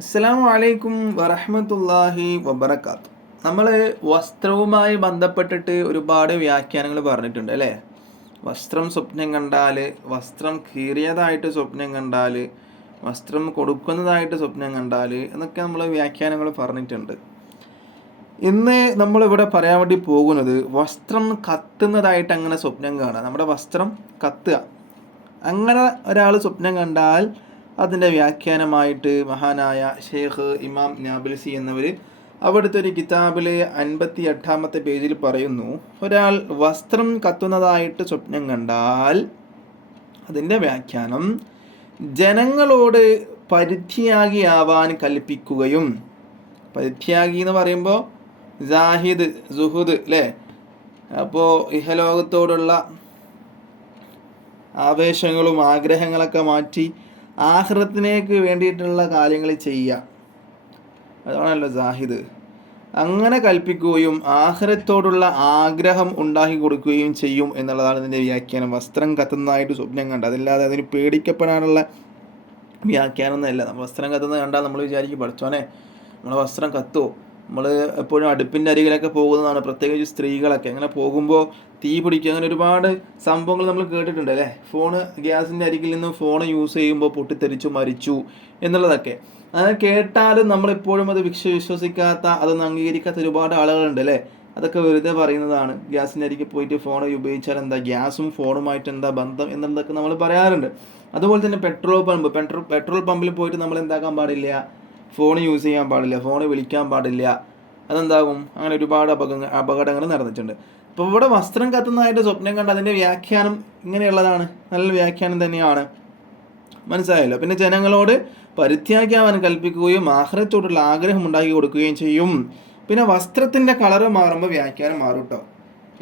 അസ്സലാമു അലൈക്കും വറഹ്മത്തുള്ളാഹി വബറകാത്ത്. നമ്മൾ വസ്ത്രവുമായി ബന്ധപ്പെട്ടിട്ട് ഒരുപാട് വ്യാഖ്യാനങ്ങൾ പറഞ്ഞിട്ടുണ്ട് അല്ലേ? വസ്ത്രം സ്വപ്നം കണ്ടാൽ, വസ്ത്രം കീറിയതായിട്ട് സ്വപ്നം കണ്ടാൽ, വസ്ത്രം കൊടുക്കുന്നതായിട്ട് സ്വപ്നം കണ്ടാൽ എന്നൊക്കെ നമ്മൾ വ്യാഖ്യാനങ്ങൾ പറഞ്ഞിട്ടുണ്ട്. ഇന്ന് നമ്മളിവിടെ പറയാൻ വേണ്ടി പോകുന്നത് വസ്ത്രം കത്തുന്നതായിട്ട് അങ്ങനെ സ്വപ്നം കാണുക. നമ്മുടെ വസ്ത്രം കത്തുക, അങ്ങനെ ഒരാൾ സ്വപ്നം കണ്ടാൽ അതിൻ്റെ വ്യാഖ്യാനമായിട്ട് മഹാനായ ഷെയ്ഖ് ഇമാം നാബിൽസി എന്നവർ അവിടുത്തെ ഒരു കിതാബിൽ 58-ാമത്തെ പേജിൽ പറയുന്നു, ഒരാൾ വസ്ത്രം കത്തുന്നതായിട്ട് സ്വപ്നം കണ്ടാൽ അതിൻ്റെ വ്യാഖ്യാനം ജനങ്ങളോട് പരിത്യാഗിയാവാൻ കൽപ്പിക്കുകയും, പരിത്യാഗി എന്ന് പറയുമ്പോൾ സാഹിദ്, സുഹുദ് അല്ലേ? അപ്പോൾ ഇഹലോകത്തോടുള്ള ആവേശങ്ങളും ആഗ്രഹങ്ങളൊക്കെ മാറ്റി ആഖിറത്തിലേക്ക് വേണ്ടിയിട്ടുള്ള കാര്യങ്ങൾ ചെയ്യുക, അതാണല്ലോ സാഹിദ്. അങ്ങനെ കൽപ്പിക്കുകയും ആഖിറത്തോടുള്ള ആഗ്രഹം ഉണ്ടാക്കി കൊടുക്കുകയും ചെയ്യും എന്നുള്ളതാണ് ഇതിൻ്റെ വ്യാഖ്യാനം. വസ്ത്രം കത്തുന്നതായിട്ട് സ്വപ്നം കണ്ട, അതല്ലാതെ അതിന് പേടിക്കപ്പെടാനുള്ള വ്യാഖ്യാനമൊന്നുമല്ല. നമ്മൾ വസ്ത്രം കത്തുന്നത് കണ്ടാൽ നമ്മൾ വിചാരിക്കും, പഠിച്ചോനെ നമ്മളെ വസ്ത്രം കത്തുമോ? നമ്മൾ എപ്പോഴും അടുപ്പിൻ്റെ അരികിലൊക്കെ പോകുന്നതാണ്, പ്രത്യേകിച്ച് സ്ത്രീകളൊക്കെ. അങ്ങനെ പോകുമ്പോൾ തീ പിടിക്കുക, അങ്ങനെ ഒരുപാട് സംഭവങ്ങൾ നമ്മൾ കേട്ടിട്ടുണ്ട് അല്ലേ? ഫോണ്, ഗ്യാസിൻ്റെ അരികിൽ നിന്ന് ഫോൺ യൂസ് ചെയ്യുമ്പോൾ പൊട്ടിത്തെറിച്ചു മരിച്ചു എന്നുള്ളതൊക്കെ. അങ്ങനെ കേട്ടാലും നമ്മളെപ്പോഴും അത് വിശ്വസിക്കാത്ത, അതൊന്നും അംഗീകരിക്കാത്ത ഒരുപാട് ആളുകളുണ്ട് അല്ലേ? അതൊക്കെ വെറുതെ പറയുന്നതാണ്. ഗ്യാസിൻ്റെ അരികിൽ പോയിട്ട് ഫോൺ ഉപയോഗിച്ചാൽ എന്താ, ഗ്യാസും ഫോണുമായിട്ട് എന്താ ബന്ധം എന്നുള്ളതൊക്കെ നമ്മൾ പറയാറുണ്ട്. അതുപോലെ തന്നെ പെട്രോൾ പമ്പിൽ പോയിട്ട് നമ്മൾ എന്താക്കാൻ പാടില്ല, ഫോൺ യൂസ് ചെയ്യാൻ പാടില്ല, ഫോൺ വിളിക്കാൻ പാടില്ല. അതെന്താകും, അങ്ങനെ ഒരുപാട് അപകടങ്ങൾ നടന്നിട്ടുണ്ട്. അപ്പോൾ ഇവിടെ വസ്ത്രം കത്തുന്നതായിട്ട് സ്വപ്നം കണ്ട അതിൻ്റെ വ്യാഖ്യാനം ഇങ്ങനെയുള്ളതാണ്, നല്ല വ്യാഖ്യാനം തന്നെയാണ്. മനസ്സിലായല്ലോ? പിന്നെ ജനങ്ങളോട് പരിത്യാഗിയാവാൻ കൽപ്പിക്കുകയും ആഖിറത്തോടുള്ള ആഗ്രഹം ഉണ്ടാക്കി കൊടുക്കുകയും ചെയ്യും. പിന്നെ വസ്ത്രത്തിൻ്റെ കളറ് മാറുമ്പോൾ വ്യാഖ്യാനം മാറും കേട്ടോ.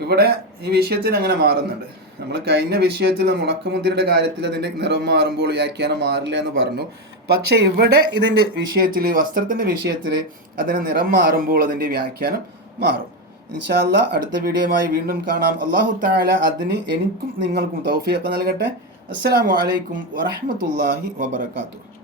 ഇവിടെ ഈ വിഷയത്തിൽ അങ്ങനെ മാറുന്നുണ്ട്. നമ്മൾ കഴിഞ്ഞ വിഷയത്തിൽ മുടക്കുമുദ്രയുടെ കാര്യത്തിൽ അതിൻ്റെ നിറം മാറുമ്പോൾ വ്യാഖ്യാനം മാറില്ല എന്ന് പറഞ്ഞു. പക്ഷെ ഇവിടെ ഇതിൻ്റെ വിഷയത്തിൽ, വസ്ത്രത്തിൻ്റെ വിഷയത്തിൽ അതിന് നിറം മാറുമ്പോൾ അതിൻ്റെ വ്യാഖ്യാനം മാറും. ഇൻഷാ അല്ലാഹ് അടുത്ത വീഡിയോയുമായി വീണ്ടും കാണാം. അല്ലാഹു തആല അതിന് എനിക്കും നിങ്ങൾക്കും തൗഫീഖ് നൽകട്ടെ. അസ്സലാമു അലൈക്കും വറഹ്മത്തുള്ളാഹി വബറകാതുഹു.